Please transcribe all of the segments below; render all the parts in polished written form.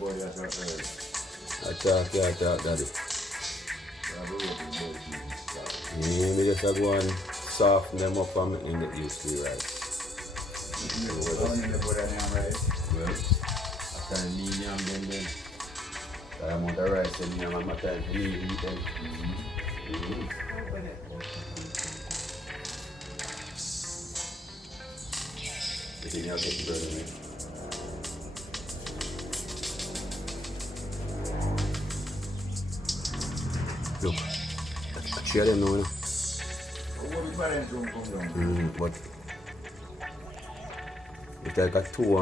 Attack, daddy. Yeah, me just go and soften them up and make them get used to the rice. Well, after the medium then the amount of rice in here, I'm not time to eat them. You think I'll get the bird in me? Look, I share them now. But it's like a two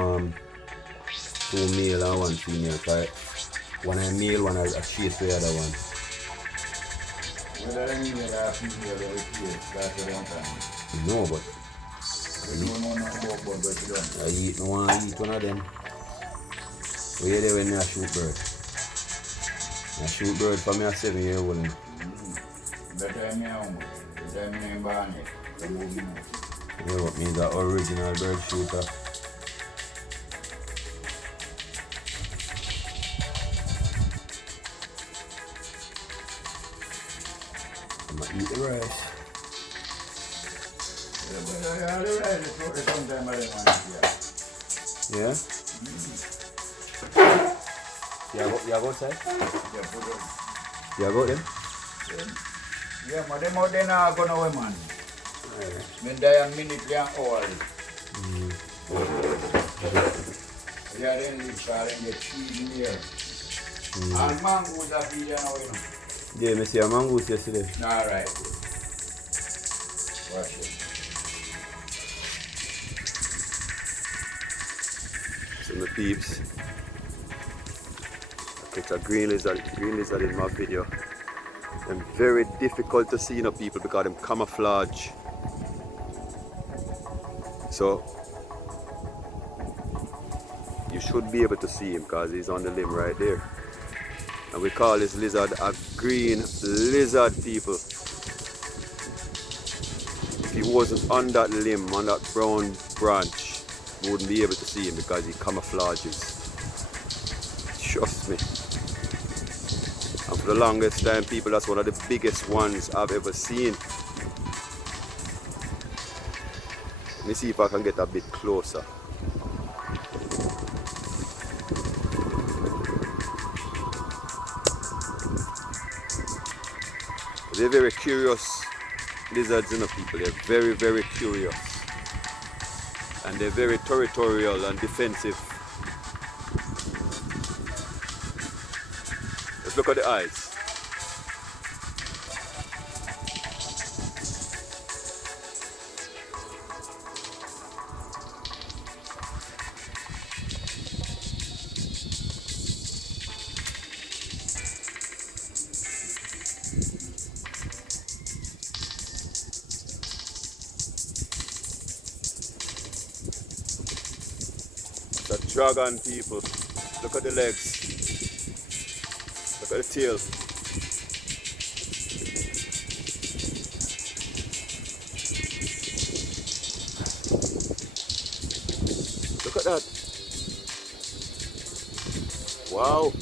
male and one female. So one a male, one a chase the other one. No, but I eat, no one eat one of them. Where they when I shoot bird? I shoot bird for me a 7-year-old. You know what means the original bird shooter. I'm gonna eat the rice. Yeah? You go outside? You go then? Yeah, but them out there now gonna away, man. When they are minute and hour. Yeah, then we start and get feed here. And mangoes are feeding now, you know. Yeah, I see a mangoes yesterday. Alright. Watch it. So my peeps, I catch a green lizard in my video. They're very difficult to see, you know, people, because them camouflage. So you should be able to see him because he's on the limb right there. And we call this lizard a green lizard, people. If he wasn't on that limb, on that brown branch, we wouldn't be able to see him because he camouflages. Trust me. And for the longest time, people, that's one of the biggest ones I've ever seen. Let me see if I can get a bit closer. They're very curious lizards, you know, people. They're very, very curious. And they're very territorial and defensive. Let's look at the eyes. The dragon, people. Look at the legs. Look at the tail. Look at that. Wow.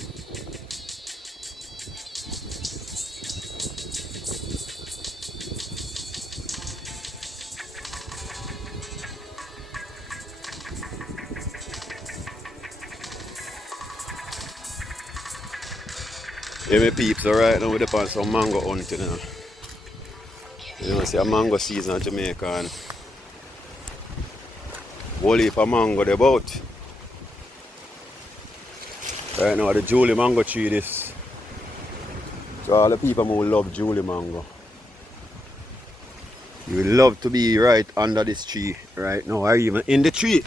Yeah, my peeps, right now we're upon some mango hunting, you know. You know, see a mango season in Jamaica and whole heap of mango they're about. Right now the Julie mango tree this. So all the people who love Julie mango, you would love to be right under this tree right now, or even in the tree.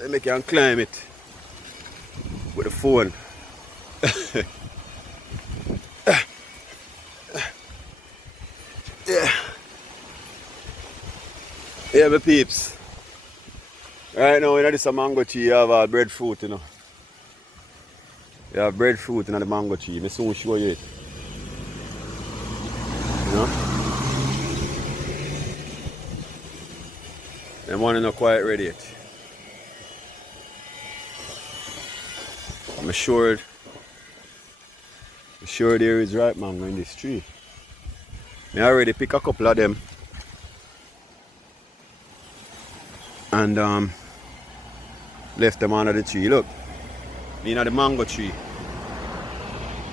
Let me can climb it with the phone. Yeah, my peeps. Right now, you know, this is a mango tree. You have breadfruit, you know. You have breadfruit in the mango tree. I'll soon show you it. You know? The one is not quite ready yet. I'm sure there is ripe mango in this tree. I already pick a couple of them and left them under the tree. Look, in the mango tree.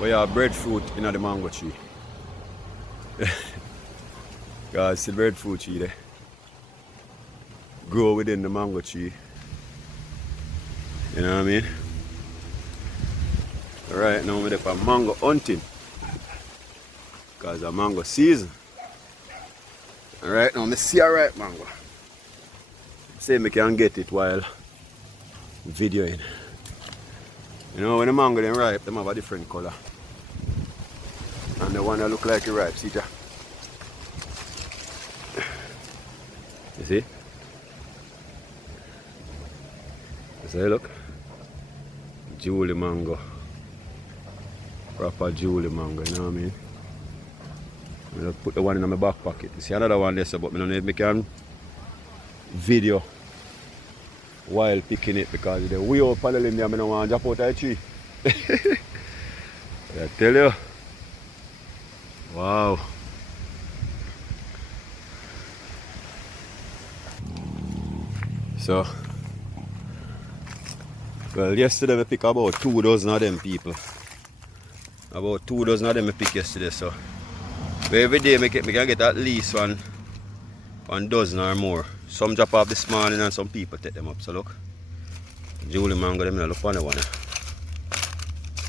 We have breadfruit in the mango tree. Guys, see the breadfruit tree there. Grow within the mango tree. You know what I mean? Right now we're for mango hunting. Because it's mango season. And right now I see a ripe mango. See if I can get it while videoing. You know when the mango them ripe, them have a different color. And the one that look like it ripe, see that? You see? You see, look? Julie mango. Proper Julie mango, you know what I mean? I'm gonna put the one in my back pocket. You see another one there, so, but I don't know if I can video while picking it because the way up on the limb there, I don't want to jump out of the tree. I tell you. Wow. So, well, yesterday I picked about 2 dozen of them people. About 2 dozen of them I picked yesterday, so every day I can get at least one dozen or more. Some drop off this morning and some people take them up. So look, Julie mango, them look on the one.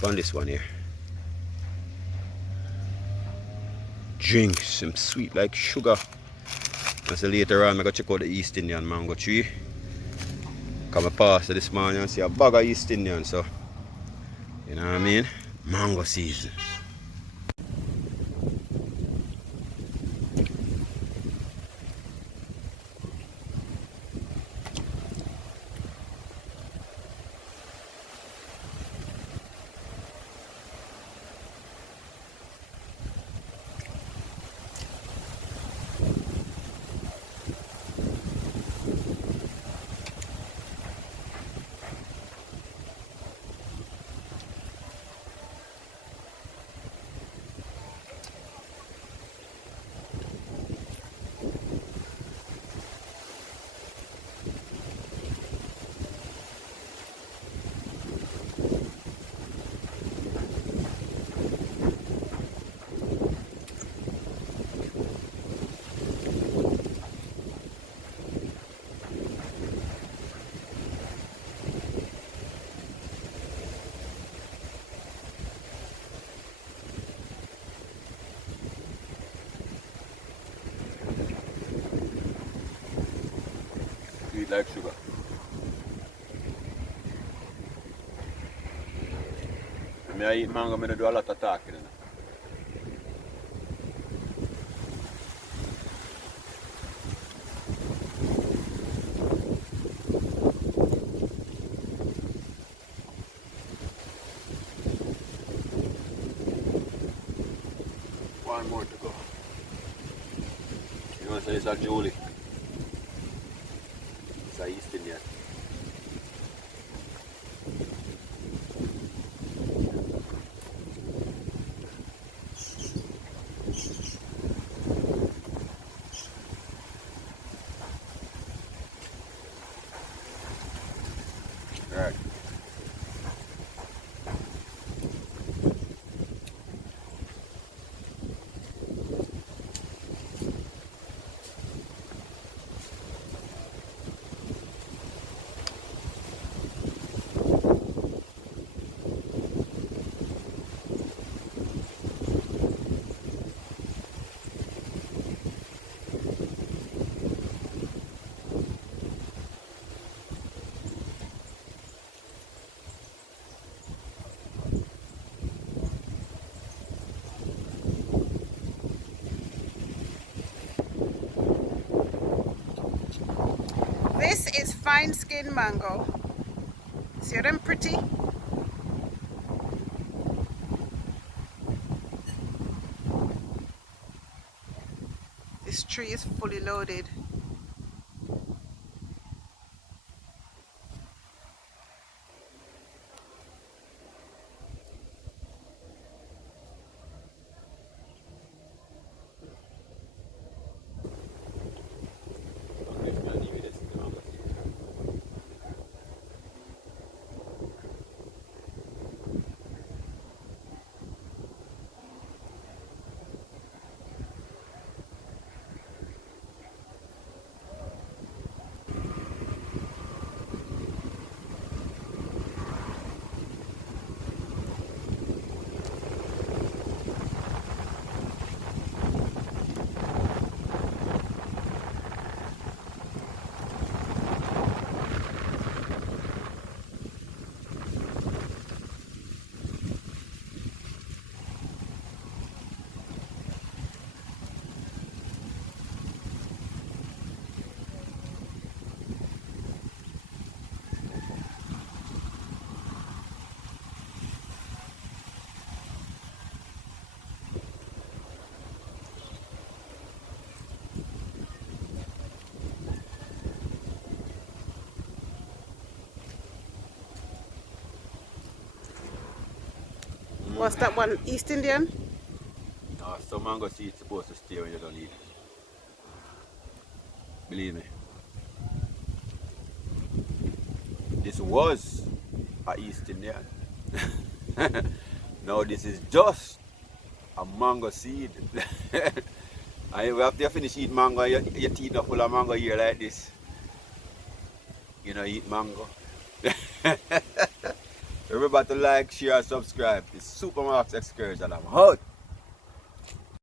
On this one here. Drink some sweet like sugar. And so later on I go check out the East Indian mango tree. Come past this morning and see a bag of East Indian, so you know what I mean? Mango season. Sweet like sugar. When I eat mango, I do a lot of talking. One more to go. You want to say it's a Julie? It's a East Indian. Alright. This is fine skin mango. See them pretty? This tree is fully loaded. What's that one? East Indian? No, some mango seeds supposed to stay when you don't eat. Believe me. This was a East Indian. Now this is just a mango seed. And we have to finish eating mango, your teeth are full of mango here like this. You know, eat mango. Remember to like, share, and subscribe. It's SUPAMARK'S Excursion. I'm out.